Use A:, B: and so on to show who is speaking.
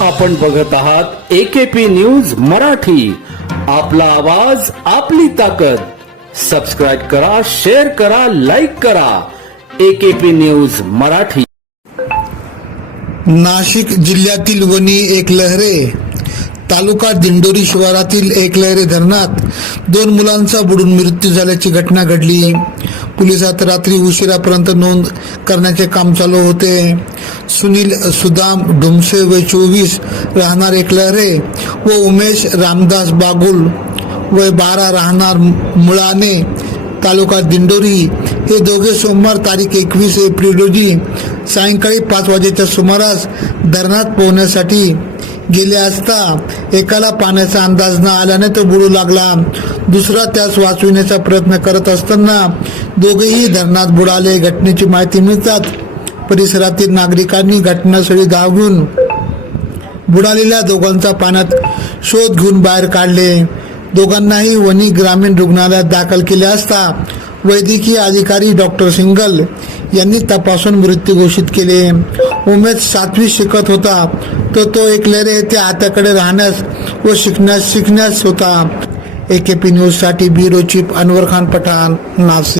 A: आपण बघत आहात एकेपी न्यूज मराठी. आपला आवाज आपली ताकद. सबस्क्राईब करा शेअर करा लाईक करा. AKP news Marathi.
B: नाशिक जिल्ह्यातील वणी एकलहरे तालुका दिंडोरी शिवारातील एकलहरे धरणात दोन मुलांचा बुडून मृत्यू झाल्याची घटना घडली. पोलिसात रात्री उशिरापर्यंत नोंद करण्याचे काम चालू होते. सुनील सुदाम डुमसे व चोवीस राहणार एकलहरे व उमेश रामदास बागुल वय बारा राहणार मुळाने तालुका दिंडोरी. हे दोघे सोमवार तारीख एकवीस एप्रिल रोजी सायंकाळी पाच वाजेच्या सुमारास धरणात पोहण्यासाठी गेले असता एकाला पाण्याचा अंदाज न आल्याने तो बुडू लागला. दुसरा त्यास वाचविण्याचा प्रयत्न करत असताना दोघेही धरणात बुडाले. घटनेची माहिती मिळतात परिसरातील नागरिकांनी घटनास्थळी धाव घेऊन बुडालेल्या दोघांचा पाण्यात शोध घेऊन बाहेर काढले. दोघांनाही वणी ग्रामीण रुग्णालयात दाखल केले असता वैद्यकीय अधिकारी डॉक्टर सिंगल यांनी तपासून मृत्यू घोषित केले. उमेद सातवी शिकत होता तर तो एकलेरे त्या आत्याकडे राहण्यास व शिकण्यास शिकण्यास होता. एकेपी न्यूजसाठी ब्युरो चीफ अनवर खान पठाण नाशिक.